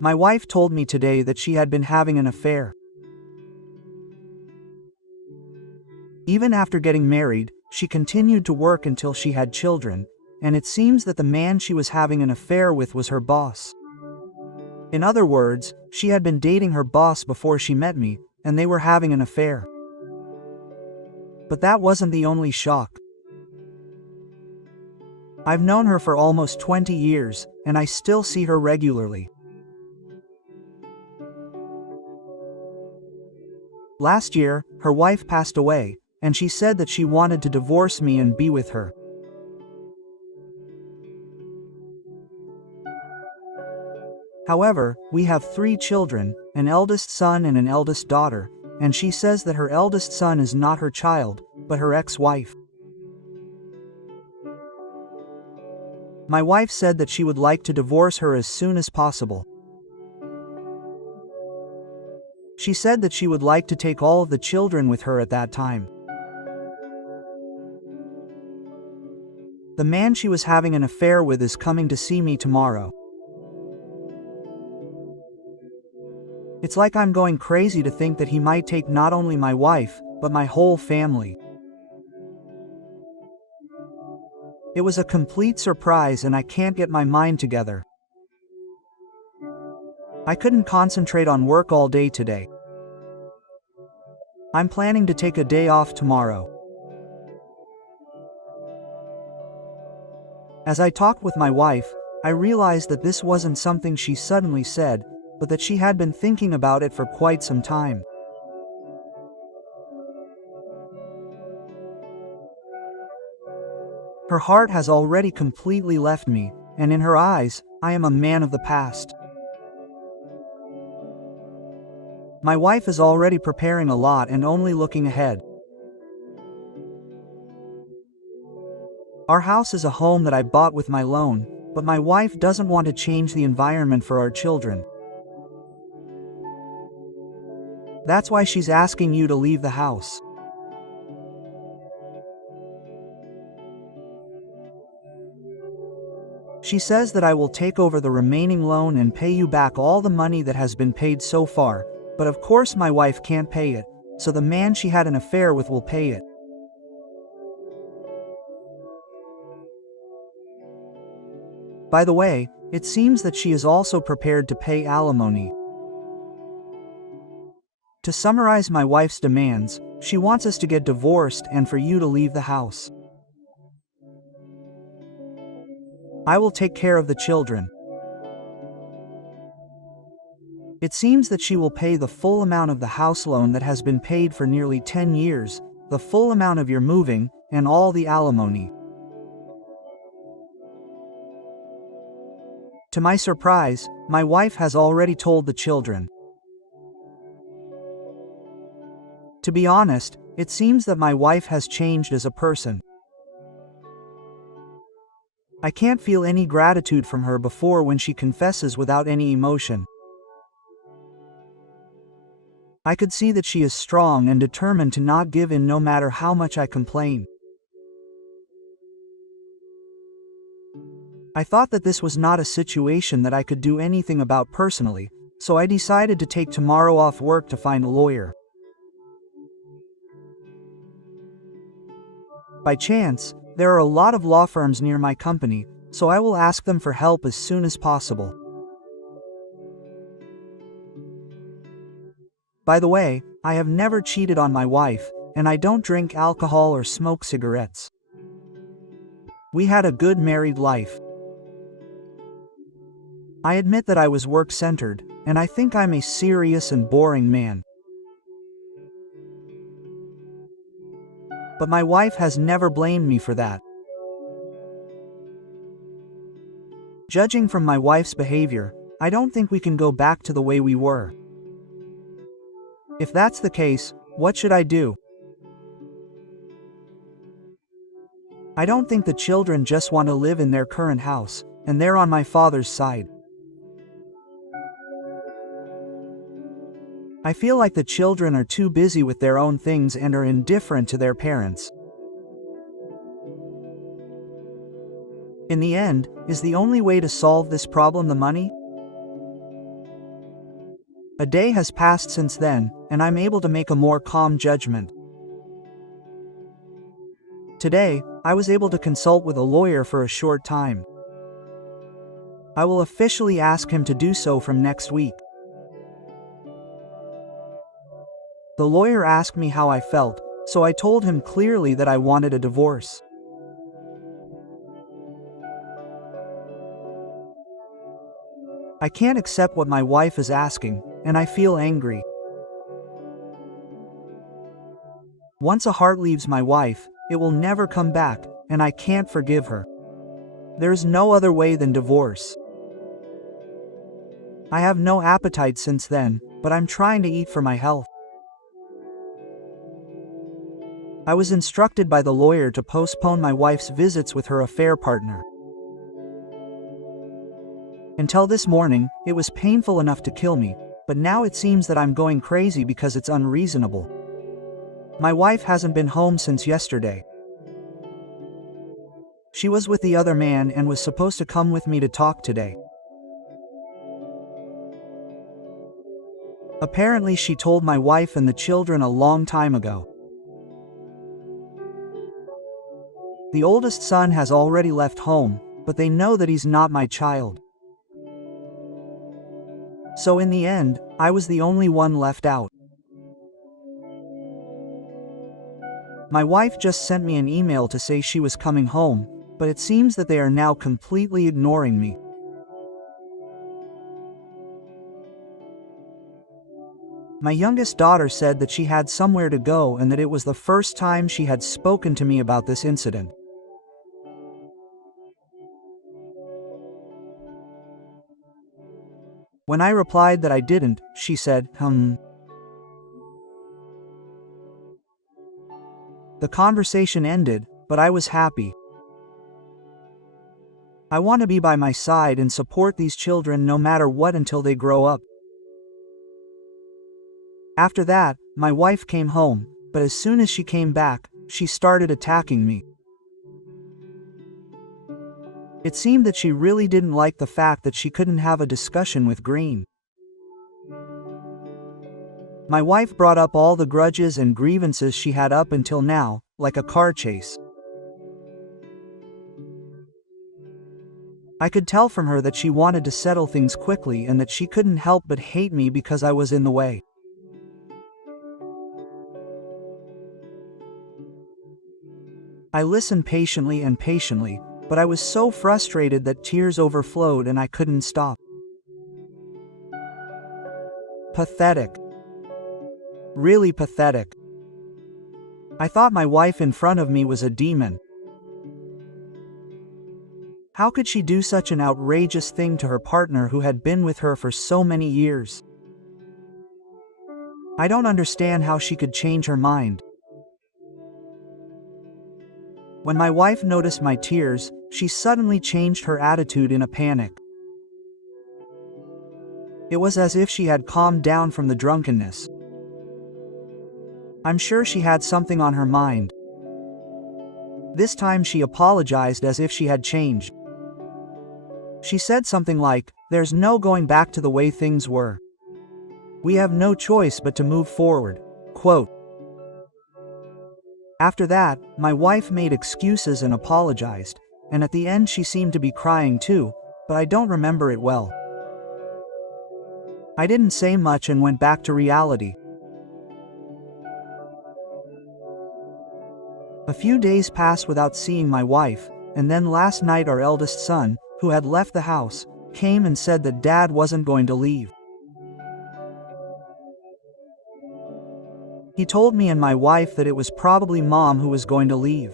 My wife told me today that she had been having an affair. Even after getting married, she continued to work until she had children, and it seems that the man she was having an affair with was her boss. In other words, she had been dating her boss before she met me, and they were having an affair. But that wasn't the only shock. I've known her for almost 20 years, and I still see her regularly. Last year, her wife passed away, and she said that she wanted to divorce me and be with her. However, we have 3 children, an eldest son and an eldest daughter, and she says that her eldest son is not her child, but her ex-wife. My wife said that she would like to divorce her as soon as possible. She said that she would like to take all of the children with her at that time. The man she was having an affair with is coming to see me tomorrow. It's like I'm going crazy to think that he might take not only my wife, but my whole family. It was a complete surprise and I can't get my mind together. I couldn't concentrate on work all day today. I'm planning to take a day off tomorrow. As I talked with my wife, I realized that this wasn't something she suddenly said, but that she had been thinking about it for quite some time. Her heart has already completely left me, and in her eyes, I am a man of the past. My wife is already preparing a lot and only looking ahead. Our house is a home that I bought with my loan, but my wife doesn't want to change the environment for our children. That's why she's asking you to leave the house. She says that I will take over the remaining loan and pay you back all the money that has been paid so far, but of course my wife can't pay it, so the man she had an affair with will pay it. By the way, it seems that she is also prepared to pay alimony. To summarize my wife's demands, she wants us to get divorced and for you to leave the house. I will take care of the children. It seems that she will pay the full amount of the house loan that has been paid for nearly 10 years, the full amount of your moving, and all the alimony. To my surprise, my wife has already told the children. To be honest, it seems that my wife has changed as a person. I can't feel any gratitude from her before when she confesses without any emotion. I could see that she is strong and determined to not give in no matter how much I complain. I thought that this was not a situation that I could do anything about personally, so I decided to take tomorrow off work to find a lawyer. By chance, there are a lot of law firms near my company, so I will ask them for help as soon as possible. By the way, I have never cheated on my wife, and I don't drink alcohol or smoke cigarettes. We had a good married life. I admit that I was work-centered, and I think I'm a serious and boring man. But my wife has never blamed me for that. Judging from my wife's behavior, I don't think we can go back to the way we were. If that's the case, what should I do? I don't think the children just want to live in their current house, and they're on my father's side. I feel like the children are too busy with their own things and are indifferent to their parents. In the end, is the only way to solve this problem the money? A day has passed since then, and I'm able to make a more calm judgment. Today, I was able to consult with a lawyer for a short time. I will officially ask him to do so from next week. The lawyer asked me how I felt, so I told him clearly that I wanted a divorce. I can't accept what my wife is asking, and I feel angry. Once a heart leaves my wife, it will never come back, and I can't forgive her. There's no other way than divorce. I have no appetite since then, but I'm trying to eat for my health. I was instructed by the lawyer to postpone my wife's visits with her affair partner. Until this morning, it was painful enough to kill me, but now it seems that I'm going crazy because it's unreasonable. My wife hasn't been home since yesterday. She was with the other man and was supposed to come with me to talk today. Apparently she told my wife and the children a long time ago. The oldest son has already left home, but they know that he's not my child. So in the end, I was the only one left out. My wife just sent me an email to say she was coming home, but it seems that they are now completely ignoring me. My youngest daughter said that she had somewhere to go and that it was the first time she had spoken to me about this incident. When I replied that I didn't, she said, The conversation ended, but I was happy. I want to be by my side and support these children no matter what until they grow up. After that, my wife came home, but as soon as she came back, she started attacking me. It seemed that she really didn't like the fact that she couldn't have a discussion with Green. My wife brought up all the grudges and grievances she had up until now, like a car chase. I could tell from her that she wanted to settle things quickly and that she couldn't help but hate me because I was in the way. I listened patiently, but I was so frustrated that tears overflowed and I couldn't stop. Pathetic. Really pathetic. I thought my wife in front of me was a demon. How could she do such an outrageous thing to her partner who had been with her for so many years? I don't understand how she could change her mind. When my wife noticed my tears, she suddenly changed her attitude in a panic. It was as if she had calmed down from the drunkenness. I'm sure she had something on her mind. This time she apologized as if she had changed. She said something like, "There's no going back to the way things were. We have no choice but to move forward." Quote. After that, my wife made excuses and apologized, and at the end she seemed to be crying too, but I don't remember it well. I didn't say much and went back to reality. A few days passed without seeing my wife, and then last night our eldest son, who had left the house, came and said that Dad wasn't going to leave. He told me and my wife that it was probably Mom who was going to leave.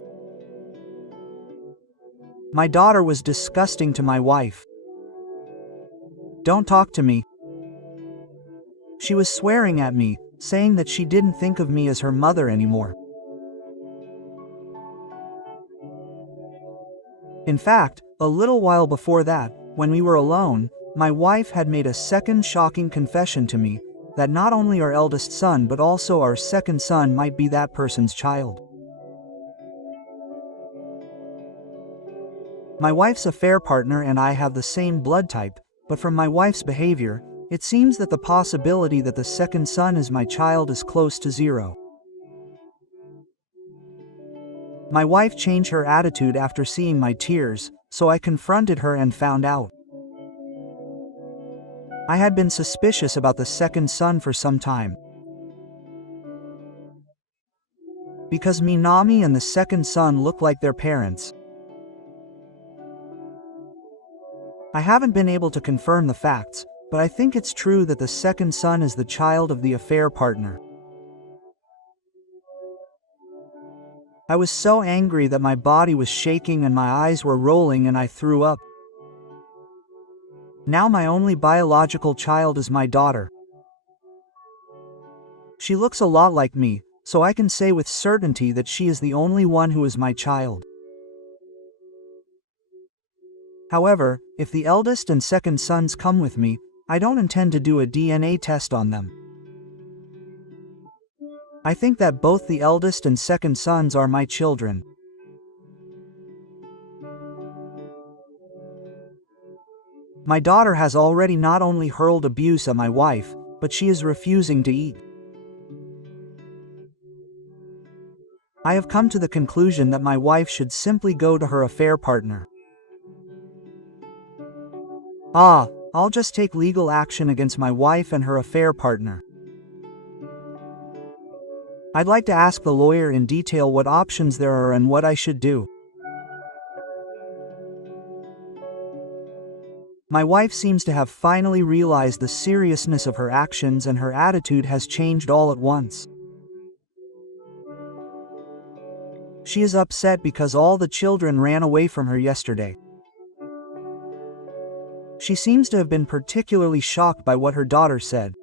My daughter was disgusting to my wife. "Don't talk to me." She was swearing at me, saying that she didn't think of me as her mother anymore. In fact, a little while before that, when we were alone, my wife had made a second shocking confession to me, that not only our eldest son but also our second son might be that person's child. My wife's affair partner and I have the same blood type, but from my wife's behavior, It seems that the possibility that the second son is my child is close to zero. My wife changed her attitude after seeing my tears, so I confronted her and found out. I had been suspicious about the second son for some time. Because Minami and the second son look like their parents. I haven't been able to confirm the facts, but I think it's true that the second son is the child of the affair partner. I was so angry that my body was shaking and my eyes were rolling and I threw up. Now my only biological child is my daughter. She looks a lot like me, so I can say with certainty that she is the only one who is my child. However, if the eldest and second sons come with me, I don't intend to do a DNA test on them. I think that both the eldest and second sons are my children. My daughter has already not only hurled abuse at my wife, but she is refusing to eat. I have come to the conclusion that my wife should simply go to her affair partner. I'll just take legal action against my wife and her affair partner. I'd like to ask the lawyer in detail what options there are and what I should do. My wife seems to have finally realized the seriousness of her actions and her attitude has changed all at once. She is upset because all the children ran away from her yesterday. She seems to have been particularly shocked by what her daughter said.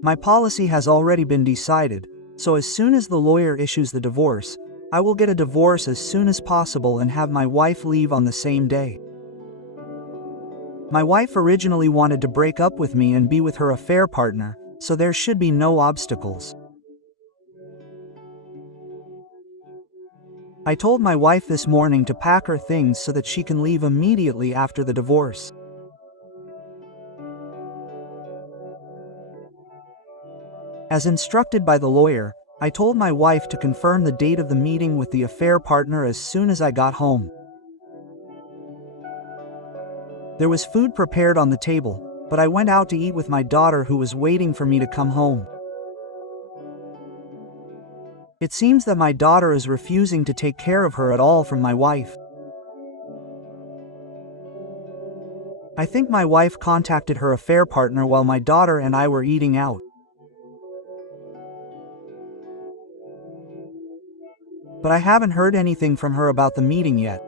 My policy has already been decided, so as soon as the lawyer issues the divorce, I will get a divorce as soon as possible and have my wife leave on the same day. My wife originally wanted to break up with me and be with her affair partner, so there should be no obstacles. I told my wife this morning to pack her things so that she can leave immediately after the divorce. As instructed by the lawyer, I told my wife to confirm the date of the meeting with the affair partner as soon as I got home. There was food prepared on the table, but I went out to eat with my daughter who was waiting for me to come home. It seems that my daughter is refusing to take care of her at all from my wife. I think my wife contacted her affair partner while my daughter and I were eating out. But I haven't heard anything from her about the meeting yet.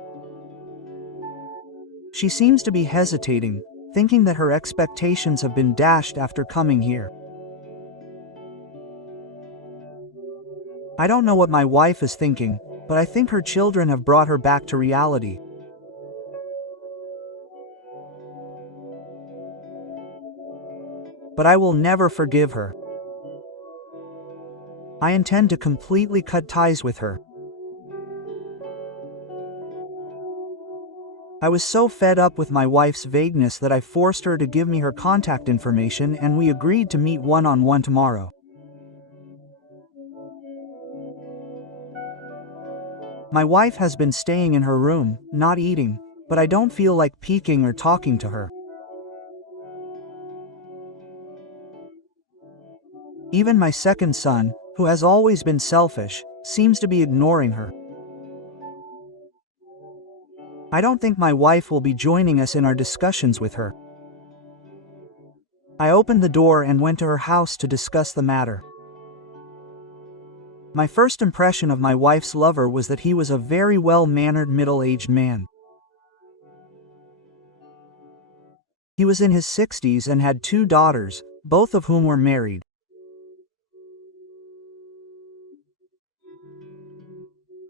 She seems to be hesitating, thinking that her expectations have been dashed after coming here. I don't know what my wife is thinking, but I think her children have brought her back to reality. But I will never forgive her. I intend to completely cut ties with her. I was so fed up with my wife's vagueness that I forced her to give me her contact information and we agreed to meet one-on-one tomorrow. My wife has been staying in her room, not eating, but I don't feel like peeking or talking to her. Even my second son, who has always been selfish, seems to be ignoring her. I don't think my wife will be joining us in our discussions with her. I opened the door and went to her house to discuss the matter. My first impression of my wife's lover was that he was a very well-mannered middle-aged man. He was in his 60s and had 2 daughters, both of whom were married.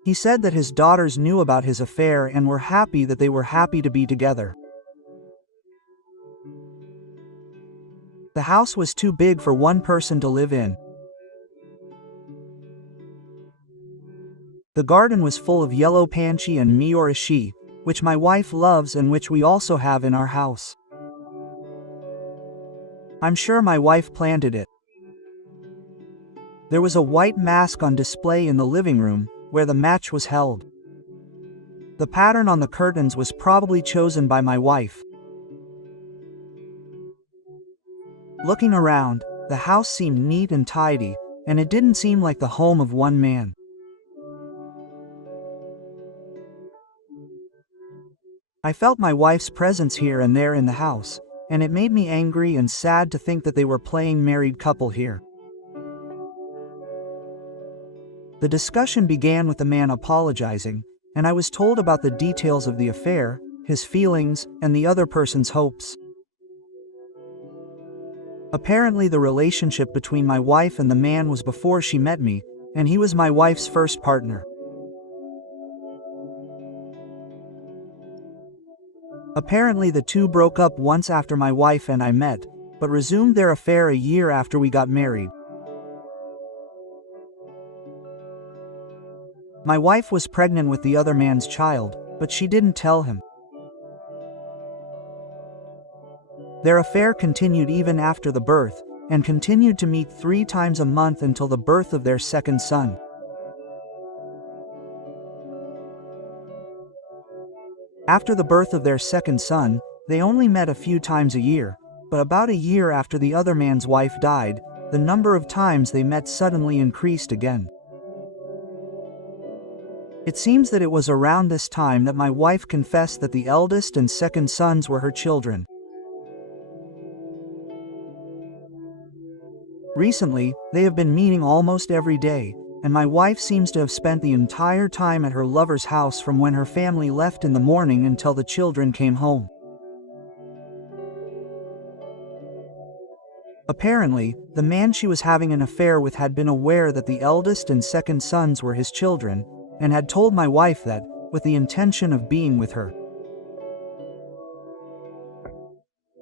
He said that his daughters knew about his affair and were happy that they were happy to be together. The house was too big for one person to live in. The garden was full of yellow panchi and miyorashi, which my wife loves and which we also have in our house. I'm sure my wife planted it. There was a white mask on display in the living room, where the match was held. The pattern on the curtains was probably chosen by my wife. Looking around, the house seemed neat and tidy, and it didn't seem like the home of one man. I felt my wife's presence here and there in the house, and it made me angry and sad to think that they were playing married couple here. The discussion began with the man apologizing, and I was told about the details of the affair, his feelings, and the other person's hopes. Apparently the relationship between my wife and the man was before she met me, and he was my wife's first partner. Apparently the two broke up once after my wife and I met, but resumed their affair a year after we got married. My wife was pregnant with the other man's child, but she didn't tell him. Their affair continued even after the birth, and continued to meet 3 times a month until the birth of their second son. After the birth of their second son, they only met a few times a year, but about a year after the other man's wife died, the number of times they met suddenly increased again. It seems that it was around this time that my wife confessed that the eldest and second sons were her children. Recently, they have been meeting almost every day, and my wife seems to have spent the entire time at her lover's house from when her family left in the morning until the children came home. Apparently, the man she was having an affair with had been aware that the eldest and second sons were his children, and had told my wife that, with the intention of being with her.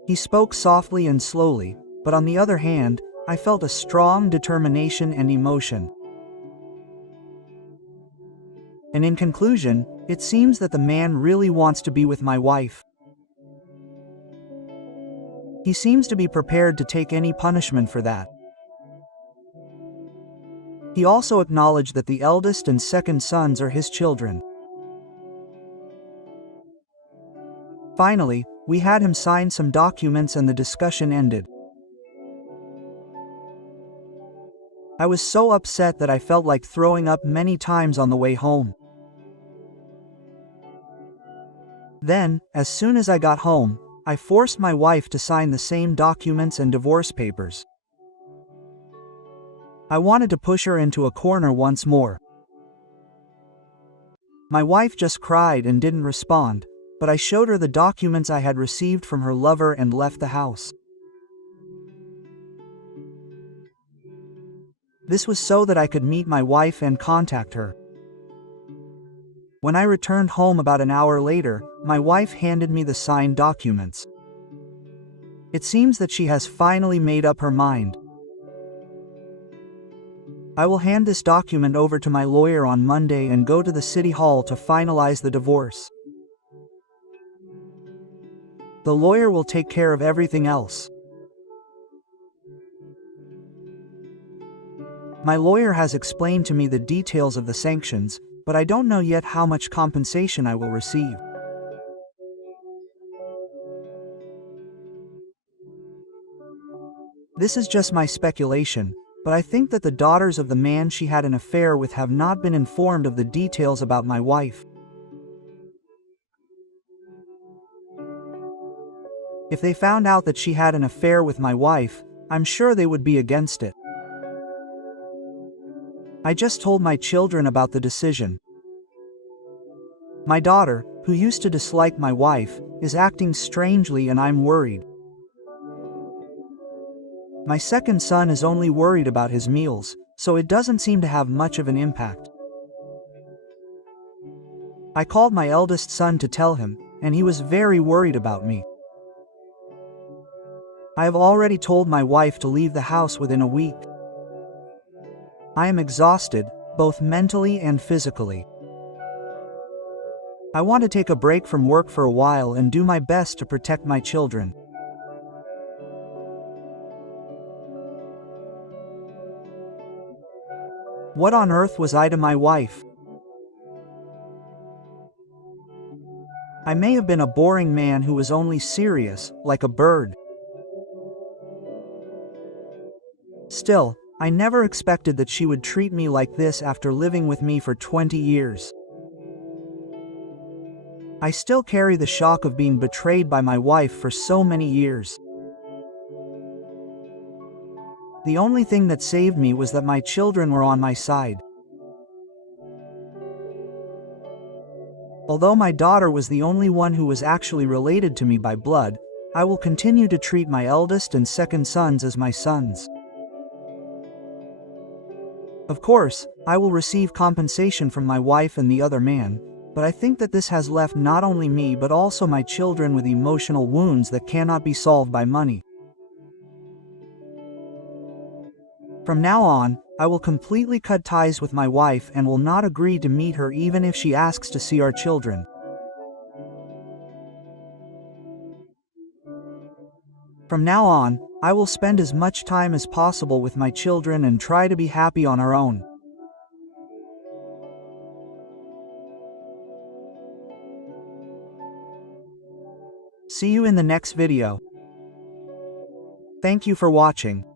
He spoke softly and slowly, but on the other hand, I felt a strong determination and emotion. And in conclusion, it seems that the man really wants to be with my wife. He seems to be prepared to take any punishment for that. He also acknowledged that the eldest and second sons are his children. Finally, we had him sign some documents and the discussion ended. I was so upset that I felt like throwing up many times on the way home. Then, as soon as I got home, I forced my wife to sign the same documents and divorce papers. I wanted to push her into a corner once more. My wife just cried and didn't respond, but I showed her the documents I had received from her lover and left the house. This was so that I could meet my wife and contact her. When I returned home about an hour later, my wife handed me the signed documents. It seems that she has finally made up her mind. I will hand this document over to my lawyer on Monday and go to the city hall to finalize the divorce. The lawyer will take care of everything else. My lawyer has explained to me the details of the sanctions, but I don't know yet how much compensation I will receive. This is just my speculation, but I think that the daughters of the man she had an affair with have not been informed of the details about my wife. If they found out that she had an affair with my wife, I'm sure they would be against it. I just told my children about the decision. My daughter, who used to dislike my wife, is acting strangely and I'm worried. My second son is only worried about his meals, so it doesn't seem to have much of an impact. I called my eldest son to tell him, and he was very worried about me. I have already told my wife to leave the house within a week. I am exhausted, both mentally and physically. I want to take a break from work for a while and do my best to protect my children. What on earth was I to my wife? I may have been a boring man who was only serious, like a bird. Still, I never expected that she would treat me like this after living with me for 20 years. I still carry the shock of being betrayed by my wife for so many years. The only thing that saved me was that my children were on my side. Although my daughter was the only one who was actually related to me by blood, I will continue to treat my eldest and second sons as my sons. Of course, I will receive compensation from my wife and the other man, but I think that this has left not only me but also my children with emotional wounds that cannot be solved by money. From now on, I will completely cut ties with my wife and will not agree to meet her even if she asks to see our children. From now on, I will spend as much time as possible with my children and try to be happy on our own. See you in the next video. Thank you for watching.